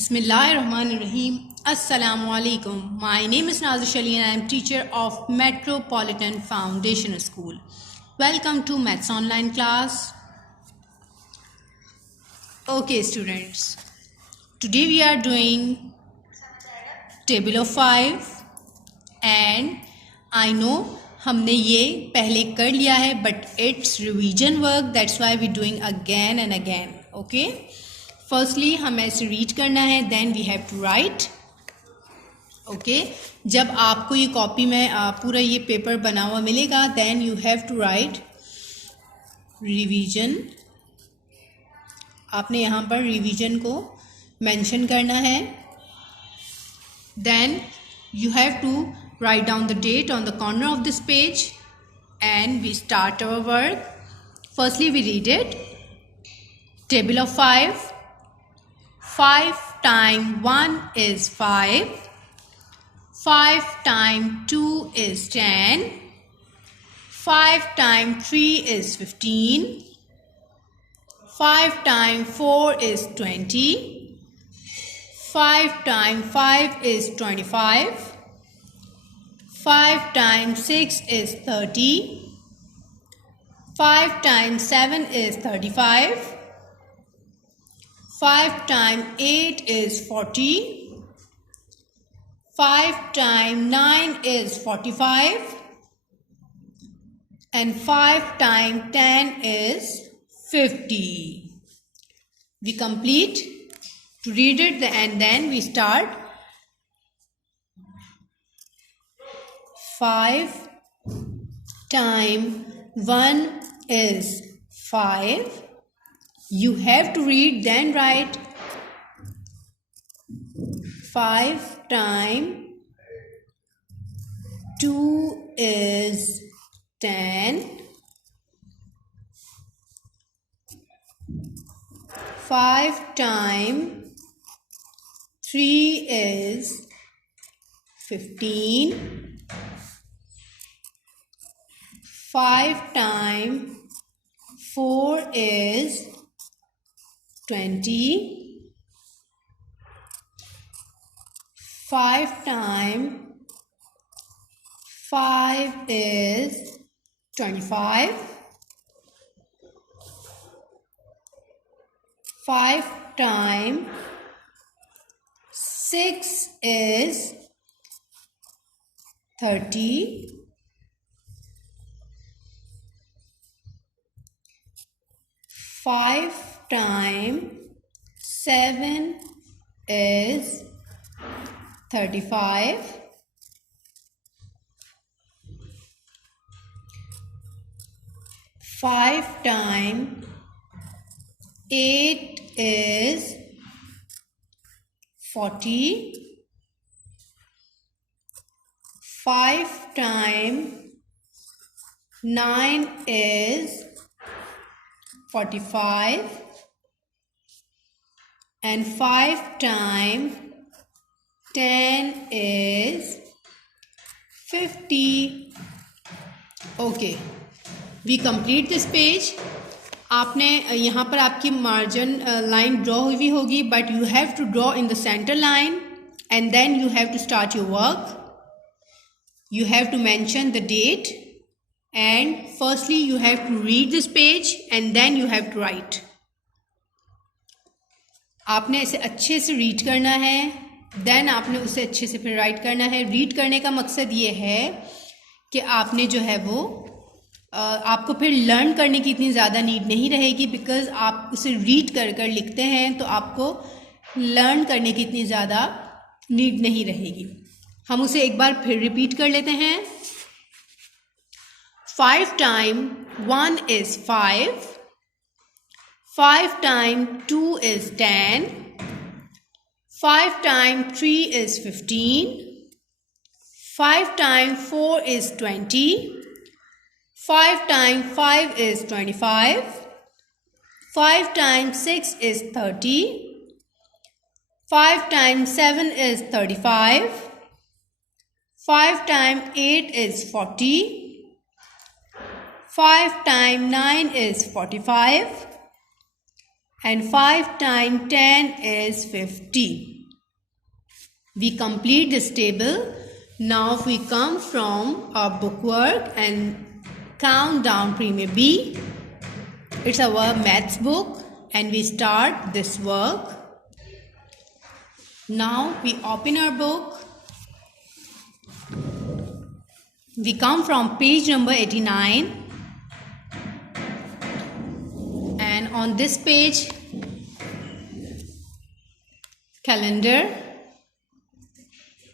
Bismillahirrahmanirrahim. Assalamu alaikum. My name is Nazish Ali and I am teacher of Metropolitan Foundation School. Welcome to Maths Online class. Okay students, today we are doing table of 5 and I know हमने ये पहले कर लिया है but it's revision work, that's why we doing again and again. Okay, firstly हमें ऐसे read करना है, then we have to write. Okay, जब आपको ये कॉपी में पूरा ये पेपर बना हुआ मिलेगा then you have to write revision. आपने यहाँ पर रिवीजन को मेंशन करना है. Then you have to write down the date on the corner of this page and we start our work. Firstly we read it. Table of 5. 5 times 1 is 5. 5 times 2 is 10. 5 times 3 is 15. 5 times 4 is 20. 5 times 5 is 25. 5 times 6 is 30. 5 times 7 is 35. 5 times 8 is 40. 5 times 9 is 45. And 5 times 10 is 50. We complete to read it and then we start. 5 times 1 is 5. You have to read then write. 5 times 2 is 10. 5 times 3 is 15. 5 times 4 is 20. 5 times 5 is 25. 5 times 6 is 30. 5 times 7 is 35. 5 times 8 is 40. 5 times 9 is 45. And 5 times 10 is 50. Okay, we complete this page. आपने यहाँ पर आपकी margin line draw हुई होगी but you have to draw in the center line and then you have to start your work. You have to mention the date and firstly you have to read this page and then you have to write. आपने इसे अच्छे से read करना है, then आपने उसे अच्छे से फिर राइट करना है. रीड करने का मकसद ये है कि आपने जो है वो आपको फिर लर्न करने की इतनी ज़्यादा नीड नहीं रहेगी बिकॉज़ आप उसे रीड कर कर लिखते हैं तो आपको लर्न करने की इतनी ज़्यादा नीड नहीं रहेगी. हम उसे एक बार फिर रिपीट कर लेते हैं. 5 times 1 is 5. 5 times 2 is 10. 5 times 3 is 15. 5 times 4 is 20. 5 times 5 is 25. 5 times 6 is 30. 5 times 7 is 35. 5 times 8 is 40. 5 times 9 is 45. and 5 times 10 is 50. We complete this table. Now we come from our bookwork and count down Premier B. It's our maths book and we start this work. Now we open our book. We come from page number 89. And on this page,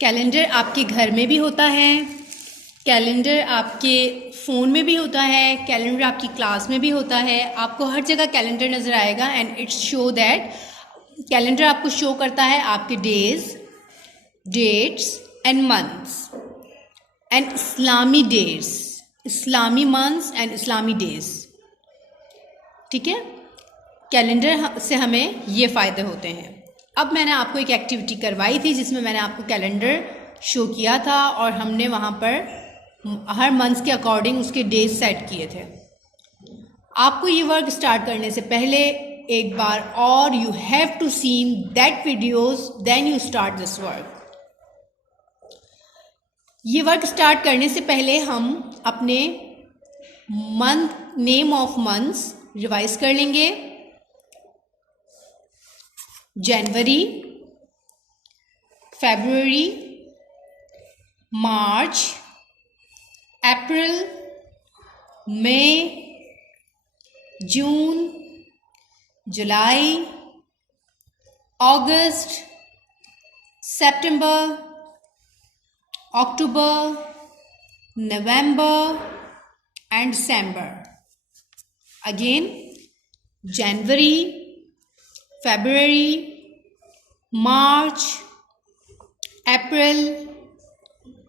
calendar आपके घर में भी होता है, calendar आपके phone में भी होता है, कैलेंडर आपकी क्लास में भी होता है. आपको हर जगह कैलेंडर नज़र आएगा and it's show that calendar आपको शो करता है आपके days, dates and months and इस्लामी डेज, इस्लामी मंथ्स एंड इस्लामी डेज. ठीक है, कैलेंडर से हमें ये फ़ायदे होते हैं. अब मैंने आपको एक एक्टिविटी करवाई थी जिसमें मैंने आपको कैलेंडर शो किया था और हमने वहाँ पर हर मंथ के अकॉर्डिंग उसके डेज सेट किए थे. आपको ये वर्क स्टार्ट करने से पहले एक बार और you have to seen that videos then you start this work. ये वर्क स्टार्ट करने से पहले हम अपने नेम ऑफ मंथ्स रिवाइज कर लेंगे. January, February, March, April, May, June, July, August, September, October, November and December. Again, January, February, March, April,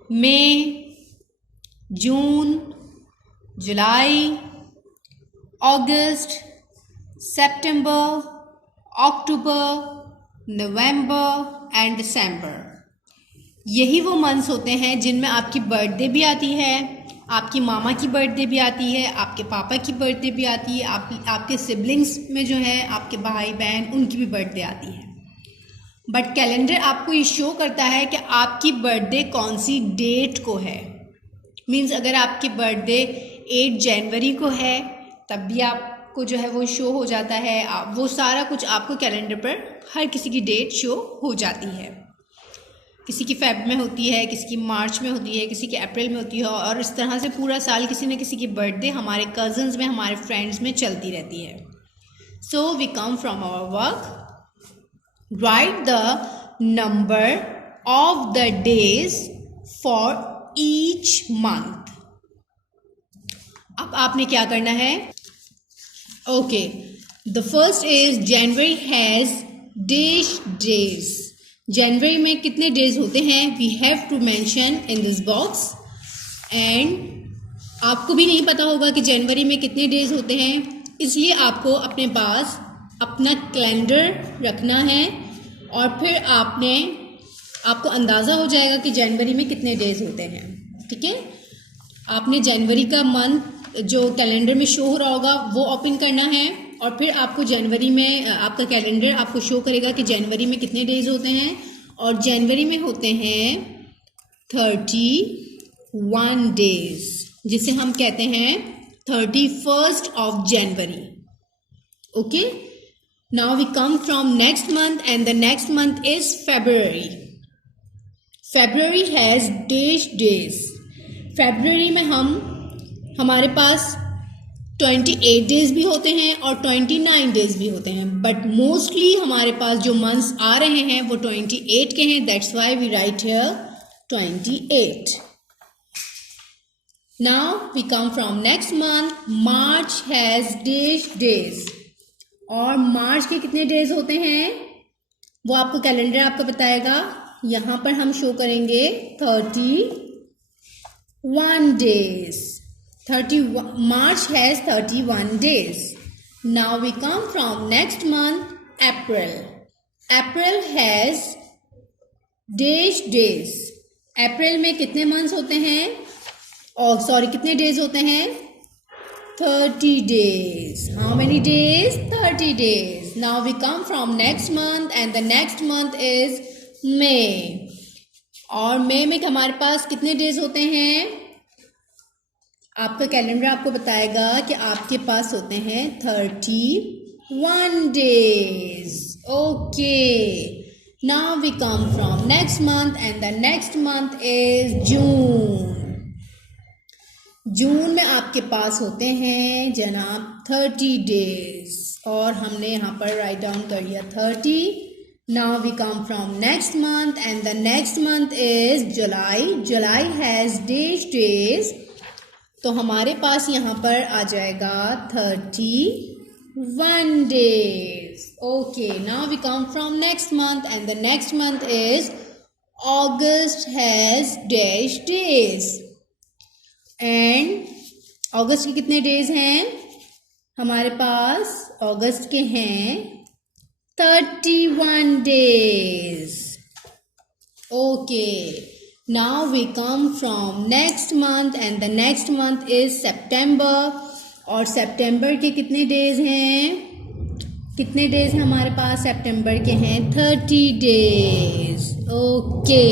May, June, July, August, September, October, November and December. यही वो months होते हैं जिनमें आपकी birthday भी आती है, आपकी मामा की बर्थडे भी आती है, आपके पापा की बर्थडे भी आती है, आपके सिबलिंग्स में जो है आपके भाई बहन उनकी भी बर्थडे आती है. बट कैलेंडर आपको ये शो करता है कि आपकी बर्थडे कौन सी डेट को है. मींस अगर आपकी बर्थडे 8 जनवरी को है तब भी आपको जो है वो शो हो जाता है. वो सारा कुछ आपको कैलेंडर पर हर किसी की डेट शो हो जाती है. किसी की फेब में होती है, किसी की मार्च में होती है, किसी की अप्रैल में होती है और इस तरह से पूरा साल किसी न किसी की बर्थडे हमारे कज़न्स में, हमारे फ्रेंड्स में चलती रहती है. So we come from our work. Write the number of the days for each month. अब आपने क्या करना है? Okay, the first is January has days. January में कितने डेज होते हैं? We have to mention in this box. And आपको भी नहीं पता होगा कि जनवरी में कितने डेज होते हैं, इसलिए आपको अपने पास अपना कैलेंडर रखना है और फिर आपको अंदाज़ा हो जाएगा कि जनवरी में कितने डेज होते हैं. ठीक है, आपने जनवरी का मंथ जो कैलेंडर में शो हो रहा होगा वो ओपन करना है और फिर आपको जनवरी में आपका कैलेंडर आपको शो करेगा कि जनवरी में कितने डेज होते हैं. और जनवरी में होते हैं 31 डेज, जिसे हम कहते हैं 31st of January. Okay, now we come from next month and the next month is February. February has days. February में हमारे पास 28 डेज भी होते हैं और 29 डेज भी होते हैं. बट मोस्टली हमारे पास जो मंथ्स आ रहे हैं वो 28 के हैं. That's why we write here 28. Now we come from next month. March has days. और मार्च के कितने डेज होते हैं वो आपको कैलेंडर आपको बताएगा. यहाँ पर हम शो करेंगे 31 days. March has 31 days. Now we come from next month, April. April has days. April में कितने months होते हैं? कितने days होते हैं? 30 days. How many days? 30 days. Now we come from next month and the next month is May. और मई में हमारे पास कितने डेज होते हैं? आपका कैलेंडर आपको बताएगा कि आपके पास होते हैं 31 days. Okay. Now we come from next month and the next month is June. जून में आपके पास होते हैं जनाब 30 days और हमने यहाँ पर राइट डाउन कर लिया 30. Now we come from next month and the next month is July. July has days. तो हमारे पास यहाँ पर आ जाएगा 31 days. Okay, now we come from next month and the next month is August has days. And August के कितने days हैं हमारे पास? अगस्त के हैं 31 days. Okay, now we come from next month and the next month is September. और September के कितने days हैं? कितने डेज हैं हमारे पास? सितंबर के हैं 30 days. Okay,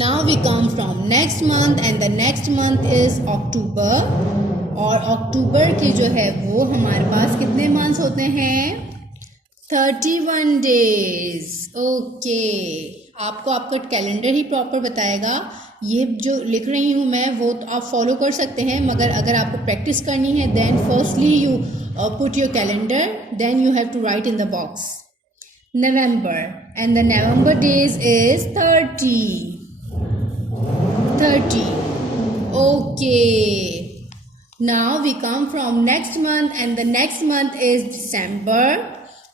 now we come from next month and the next month is October. और अक्टूबर के जो है वो हमारे पास कितने मंथ्स होते हैं? 31 days. ओके, आपको आपका कैलेंडर ही प्रॉपर बताएगा. ये जो लिख रही हूँ मैं वो तो आप फॉलो कर सकते हैं, मगर अगर आपको प्रैक्टिस करनी है then firstly you put your calendar, then you have to write in the box November and the November days is 30. Okay, now we come from next month and the next month is December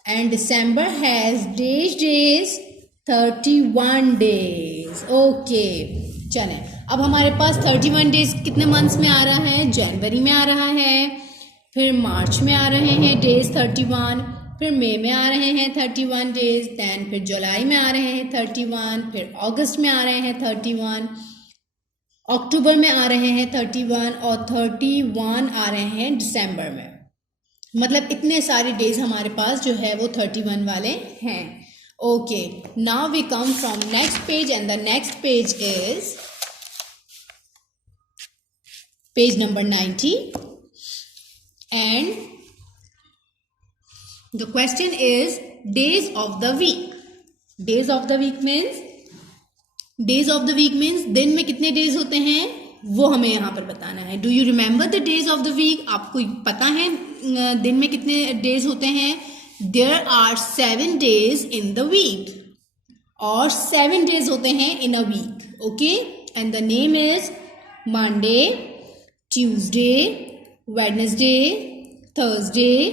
and December has days 31 days. Okay, चलें अब हमारे पास 31 days कितने months में आ रहा है? जनवरी में आ रहा है, फिर मार्च में आ रहे हैं डेज 31, फिर मई में आ रहे हैं 31 डेज, दैन फिर जुलाई में आ रहे हैं 31, फिर अगस्त में आ रहे हैं 31, अक्टूबर में आ रहे हैं 31 और 31 आ रहे हैं दिसंबर में. मतलब इतने सारे डेज हमारे पास जो है वो 31 वाले हैं. Okay, now we come from next page and the next page is page number 90 and the question is days of the week. Days of the week means दिन में कितने डेज होते हैं वो हमें यहाँ पर बताना है. Do you remember the days of the week? आपको पता है दिन में कितने डेज होते हैं? There are 7 days in the week और 7 days होते हैं in a week. Okay, and the name is Monday, Tuesday, Wednesday, Thursday,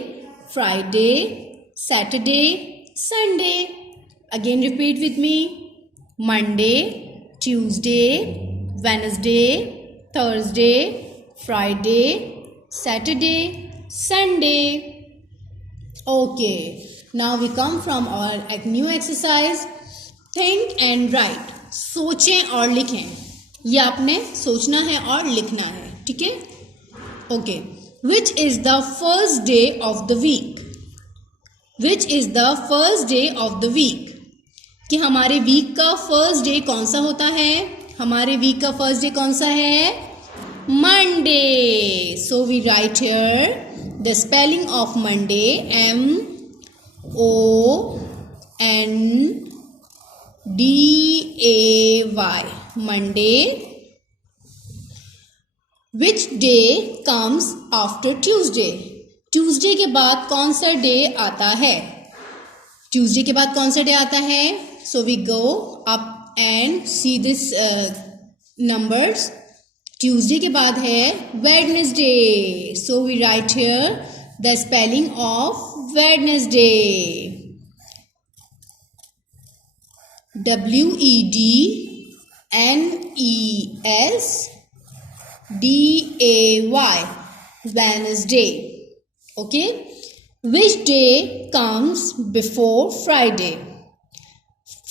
Friday, Saturday, Sunday. Again repeat with me. Monday, Tuesday, Wednesday, Thursday, Friday, Saturday, Sunday. Okay, now we come from our new exercise. Think and write. सोचें और लिखें. ये आपने सोचना है और लिखना है, ठीक है? Okay, which is the first day of the week? Which is the first day of the week? कि हमारे वीक का फर्स्ट डे कौन सा होता है? हमारे वीक का फर्स्ट डे कौन सा है? Monday. So we write here the spelling of Monday MONDAY. Monday. Which day comes after Tuesday? Tuesday के बाद कौन सा डे आता है? ट्यूसडे के बाद कौन सा डे आता है? So we go up and see this numbers. Tuesday के बाद है Wednesday. So we write here the spelling of Wednesday. WEDNESDAY. Wednesday. Okay. Which day comes before Friday?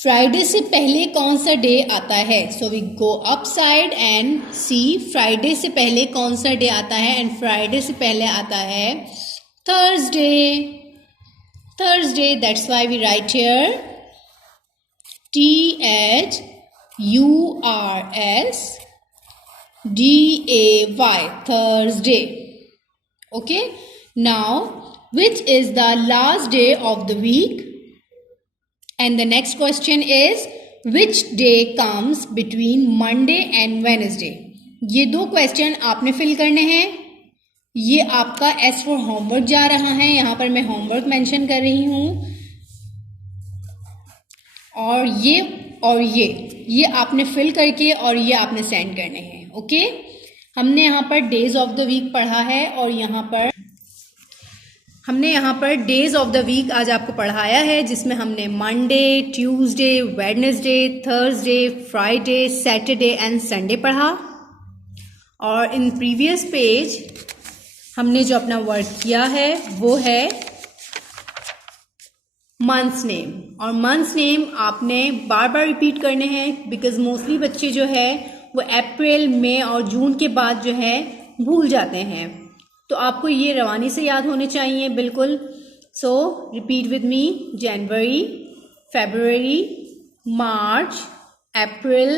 Friday से पहले कौन सा डे आता है? So we go upside and see Friday से पहले कौन सा डे आता है. एंड फ्राइडे से पहले आता है Thursday. Thursday. That's why we write here THURSDAY, Thursday. Okay. Now, which is the last day of the week? And the next question is, which day comes between Monday and Wednesday? ये दो question आपने fill करने हैं. ये आपका S for homework जा रहा है. यहाँ पर मैं होमवर्क मेंशन कर रही हूँ. और ये आपने फिल करके और ये आपने सेंड करने हैं. ओके. हमने यहाँ पर डेज ऑफ द वीक पढ़ा है और हमने यहाँ पर डेज ऑफ द वीक आज आपको पढ़ाया है, जिसमें हमने Monday, Tuesday, Wednesday, Thursday, Friday, Saturday and Sunday पढ़ा. और इन प्रीवियस पेज हमने जो अपना वर्क किया है वो है मंथ्स नेम. और मंथ्स नेम आपने बार बार रिपीट करने हैं, बिकॉज मोस्टली बच्चे जो है वो अप्रैल, मई और जून के बाद जो है भूल जाते हैं. तो आपको ये रवानी से याद होने चाहिए बिल्कुल. So repeat with me. January, February, March, April,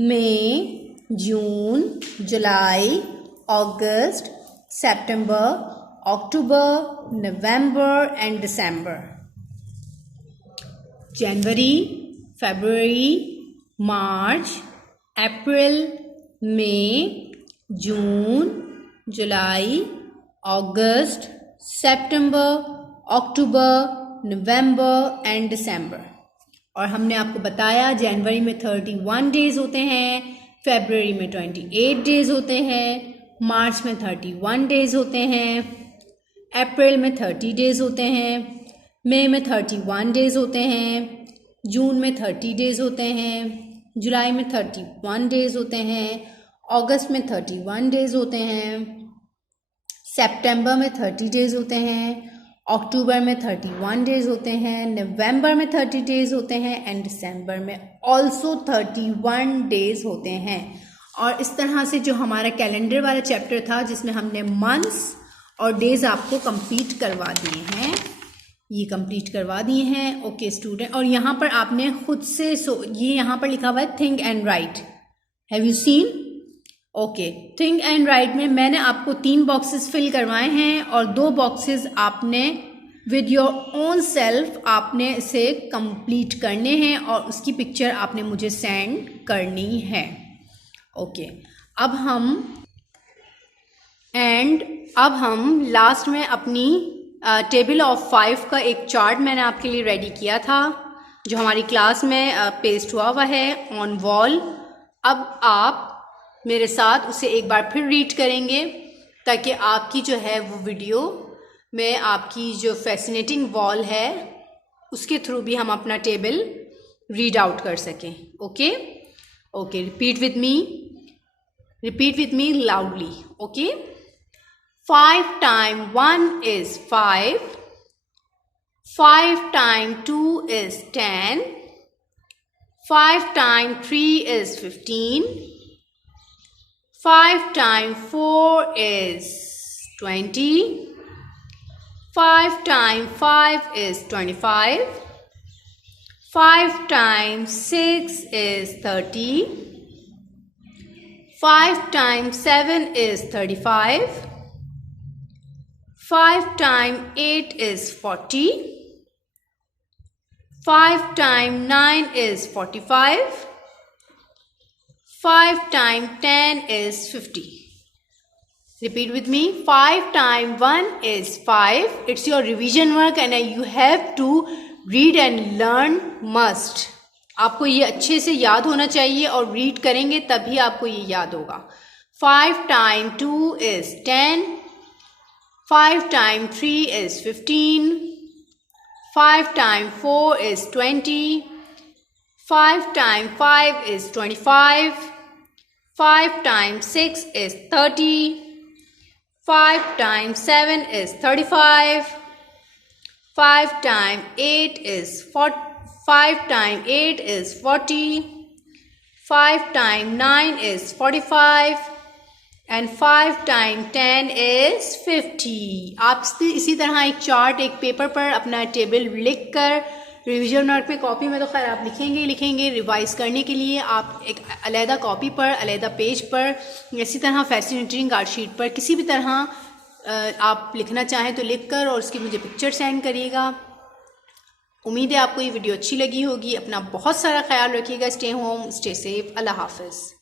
May, June, July, August, September, October, November and December. January, February, March, April, May, June, July, August, September, October, November and December. और हमने आपको बताया जनवरी में 31 डेज होते हैं, फरवरी में 28 days होते हैं, मार्च में 31 डेज होते हैं, अप्रैल में 30 डेज होते हैं, मई में 31 डेज होते हैं, जून में 30 डेज होते हैं, जुलाई में 31 डेज होते हैं, अगस्त में 31 डेज होते हैं, सितंबर में 30 डेज होते हैं, अक्टूबर में 31 डेज होते हैं, नवंबर में 30 डेज होते हैं एंड दिसंबर में ऑल्सो 31 डेज होते हैं. और इस तरह से जो हमारा कैलेंडर वाला चैप्टर था, जिसमें हमने मंथ्स और डेज आपको कंप्लीट करवा दिए हैं, ये कंप्लीट करवा दिए हैं. Okay student. और यहाँ पर आपने खुद से ये यहाँ पर लिखा हुआ है think and right. Have you seen? Okay. Think and right में मैंने आपको 3 बॉक्सेस फिल करवाए हैं और 2 बॉक्सेस आपने विद योर ओन सेल्फ आपने इसे कंप्लीट करने हैं और उसकी पिक्चर आपने मुझे सेंड करनी है. ओके. अब हम लास्ट में अपनी टेबल ऑफ 5 का एक चार्ट मैंने आपके लिए रेडी किया था, जो हमारी क्लास में पेस्ट हुआ हुआ है ऑन वॉल. अब आप मेरे साथ उसे एक बार फिर रीड करेंगे, ताकि आपकी जो है वो वीडियो में आपकी जो फैसिनेटिंग वॉल है उसके थ्रू भी हम अपना टेबल रीड आउट कर सकें. Okay. Okay. Repeat with me loudly. Okay. 5 times 1 is 5. 5 times 2 is 10. 5 times 3 is 15. 5 times 4 is 20. 5 times 5 is 25. 5 times 6 is 30. 5 times 7 is 35. 5 times 8 is 40. 5 times 9 is 45. 5 times 10 is 50. Repeat with me. 5 times 1 is 5. It's your revision work and you have to read and learn must. आपको ये अच्छे से याद होना चाहिए और read करेंगे तभी आपको ये याद होगा. 5 times 2 is 10. 5 times 3 is 15. 5 times 4 is 20. 5 times 5 is 25. 5 times 6 is 30. 5 times 7 is 35. 5 times 8 is 40. 5 times 8 is 40. 5 times 9 is 45. And 5 time 10 is 50। आप इसी तरह एक चार्ट एक पेपर पर अपना टेबल लिख कर, रिविजन नोट पे कॉपी में तो खैर आप लिखेंगे ही लिखेंगे, रिवाइज करने के लिए आप एक अलहदा कॉपी पर, अलहदा पेज पर, इसी तरह फैसिलिटेटिंग कार्ड शीट पर किसी भी तरह आप लिखना चाहें तो लिख कर और उसकी मुझे पिक्चर सेंड करिएगा। उम्मीद है आपको ये वीडियो अच्छी लगी होगी। अपना बहुत सारा ख्याल रखिएगा। Stay home, stay safe. अल्लाह हाफ़िज़।